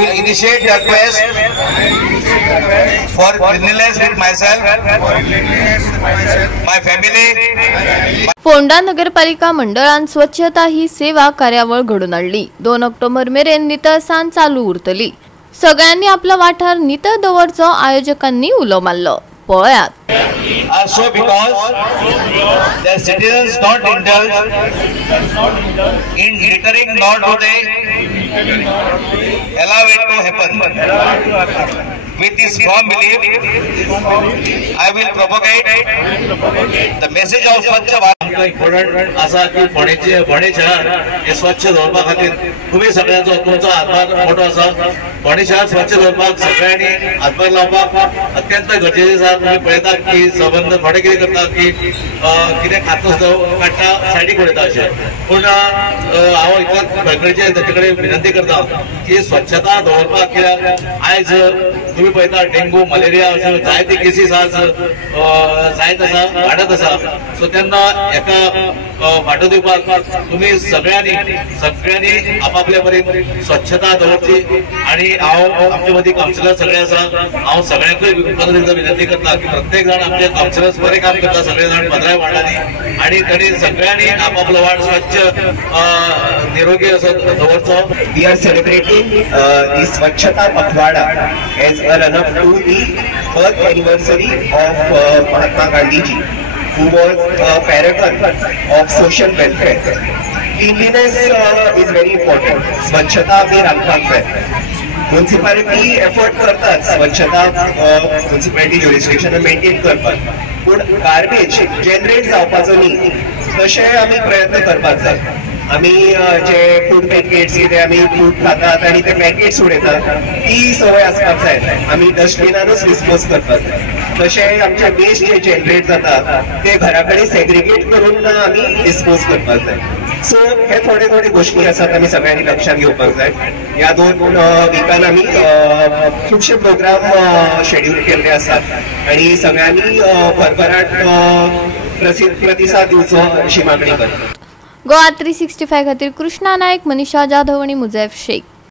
will initiate the quest for cleanliness with myself, my family. Phonda नगरपालिका मंडळान स्वच्छता ही सेवा कार्यावळ घडून हाडली. 2 ऑक्टोबर मेरेन नितळसाण चालू उरतली. सगळ्यांनी आपला वाठार नितळ दवरचो आयोजकांनी उलो मारलो. पळयात. Also because the citizens not indulge in littering, nor do they allow it to happen. With this firm belief, I will propagate the message of Swachh Bharat. Important असा की फोंडे शहर हे स्वच्छ दवरपा खातीर तुम्ही सगळ्यांचो तुमचो हातभार मोठो आसा. फोंडे शहर स्वच्छ दवरपाक सगळ्यांनी हातभार लावपाक अत्यंत गरजेचें आसा. तुम्ही पळयतात की संबंध थोडे कितें करतात की कितें काडटा सायडीक उडयता अशें. पूण हांव इतलें कळकळीचें ताचे कडेन विनंती करता की स्वच्छता दवरपाक, कित्याक आयज तुम्ही पळयता डेंगू मलेरिया अश्यो जायते केसीस आज जायत आसा, वाडत आसा. सो तेन्ना एका फाटो दिवपाक तुम्ही सगळ्यांनी आपापल्या परीन स्वच्छता दवरची. आणि हांव आमचे मदीं कावन्सिलर सगळे आसा, हांव सगळ्यांकूय परत एकदा विनंती करता की प्रत्येक जाण आमचे कावन्सिलर्स बरें काम करता सगळे जाण 15 वार्डांनी, आणि तांणी सगळ्यांनी आपापलो वार्ड स्वच्छ निरोगी असो दवरचो. We are celebrating the Swachhata Pakhwada as a run-up to the birth anniversary of Mahatma Gandhi ji, who was a paragon of social welfare. Cleanliness is very important. Swachhata bhi राखपाक जाय. Municipality effort करतात स्वच्छता municipality jurisdiction maintain करपाक, पूण garbage generate जावपाचो न्ही तशें आमी प्रयत्न करपाक जाय. आमी जे फूड पॅकेट्स कितें आमी फूड खातात आनी ते पॅकेट्स उडयतात ती सवय आसपाक जाय. आमी डस्टबिनानूच डिस्पोज करतात. तशें आमचे वेस्ट जे जनरेट जाता ते घरा कडेन सेग्रिगेट करून आमी डिस्पोज करपाक जाय. सो हे थोडे गोष्टी आसात आमी सगळ्यांनी लक्षात घेवपाक जाय. ह्या 2 विकान आमी खुबशे प्रोग्राम शेड्यूल केल्ले आसात आणि सगळ्यांनी भरभराट प्रतिसाद दिवचो अशी मागणी करता. गोवा 365 खातीर कृष्णा नायक, मनीषा जाधव आणि मुजैफ शेख.